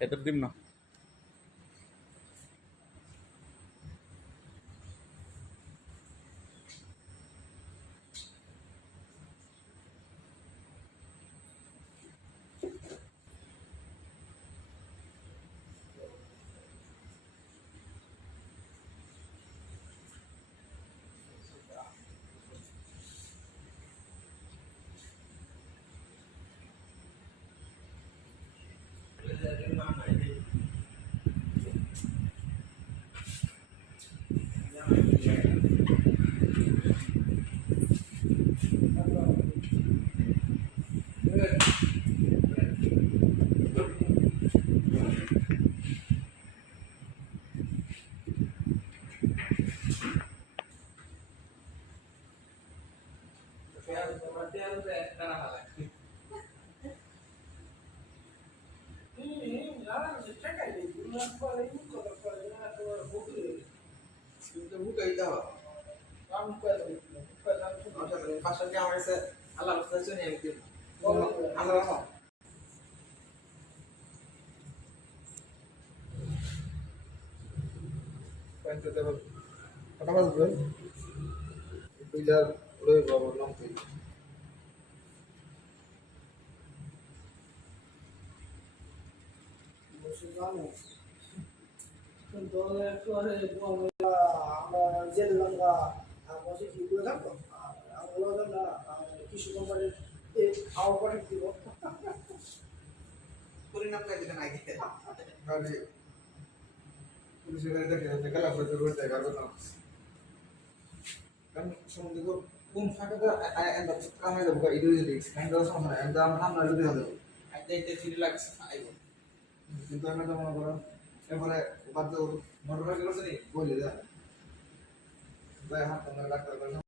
এটা দিম না। কটা বাজবে? দুইটার রয়ে বললাম তুই আমরা জেনে বসে কি করে থাকবো না কৃষি কোম্পানির খাওয়া পাঠিয়ে দিব পরিণাম কাজে আগে আরে পুলিশের গাড়ি দেখে গেলা করে করতে পারবো না কারণ সমুদ্র কোন ফাঁকাতে এন্ড কামে দেবো ইডো যদি কাইন্ড অফ সমস্যা এন্ড আমরা নাম যদি হবে আইতে আইতে চিনি লাগছে আইব কিন্তু আমি তো মনে করো এরপরে বাদ মোটর গাড়ি করছে নি বলে দেয় ভাই হাত তোমার ডাক্তার